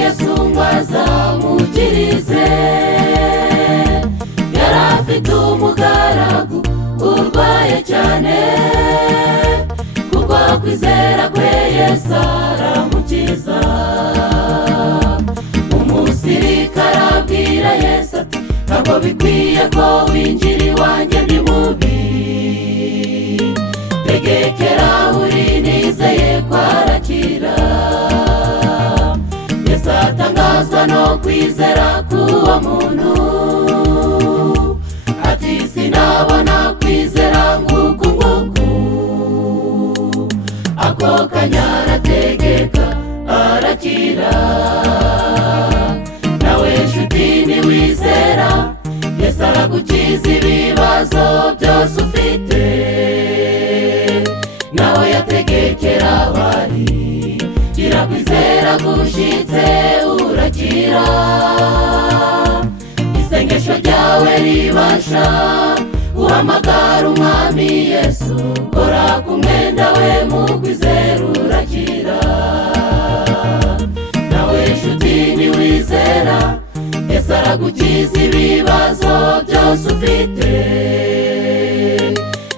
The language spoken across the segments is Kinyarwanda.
Yesu ngo azamukirize. Yari afite umugaragu urwaye cyane, kubwo kwizera kwe Yesu aramukiza. Umusirikare abwira Yesu ati ntabwo bikwiye ko winjira iwanjye ndi mubi, tegekera uri nizeye ko arakira. Yesu atangazwa no kwizera k'uwo muntu, ati sinabona kwizera nk'uku nguku. Ako kanya arategeka arakira. Nawe nshuti niwizera, Yesu aragukiza ibibazo byose ufite. Nawe yategekera abari, gira kwizera gushitse urakira. Isengesho ryawe ribasha guhamagara umwami Yesu, kora ku mwenda we mu kwizera urakira. Nawe nshuti niwizera, Yesu aragukiza ibibazo byose ufite.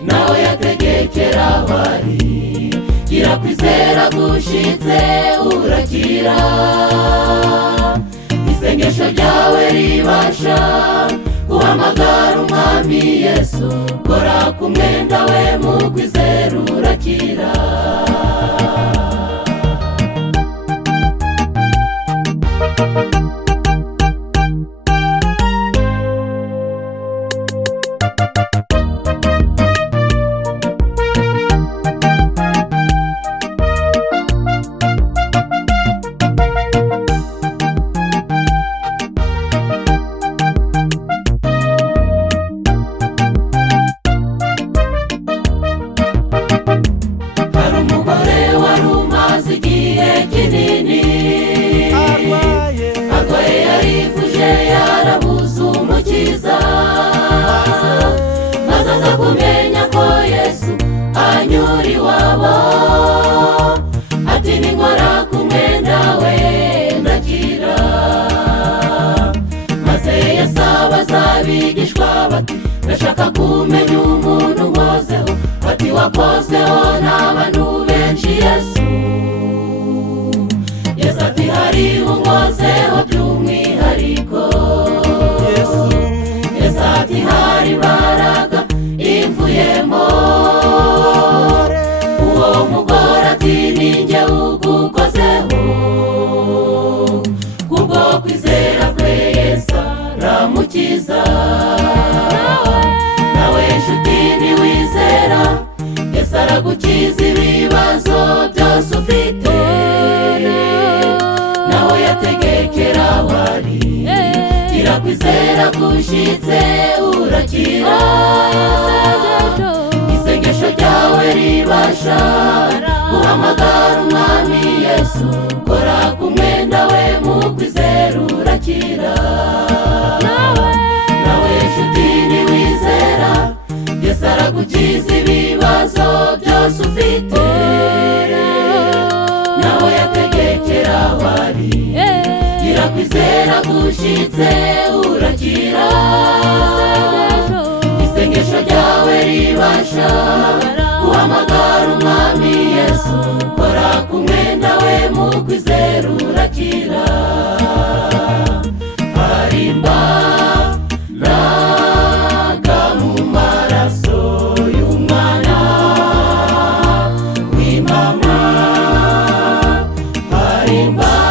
Nawe yategekera abari, gira kwizera gushitse urakira. Isengesho ryawe ribasha guhamagara umwami Yesu, kora ku mwenda we mu kwizera urakira. Arwaye yarifuje yarabuze umukiza, maze aza kumenya ko Yesu anyura iwabo. Ati ninkora ku mwenda we ndakira. Maze Yesu abaza abigishwa bati ndashaka kumenya umuntu nkozeho. Bati wakozweho n'abantu benshi Yesu. Yesu ati hari unkozeho by'umwihariko. Yesu ati hari imbaraga imvuyemo. Uwo mugore ati ninjye ugukozeho. Kubwo kwizera kwe Yesu aramukiza. Nawe nshuti niwizera, Yesu aragukiza ibibazo byose ufite. Nawe yategekera abari, gira kwizera gushitse urakira. Isengesho ryawe ribasha guhamagara umwami Yesu, kora ku mwenda we mu kwizera urakira. Nawe nshuti niwizera, Yesu aragukiza ibibazo byose ufite. Nawe yategekera abari, gira kwizera gushitse urakira. Isengesho ryawe ribasha guhamagara umwami Yesu, kora ku mwenda we mu kwizera urakira. Hari imbaraga mu maraso y'umwana w'Imana. Hari imbaraga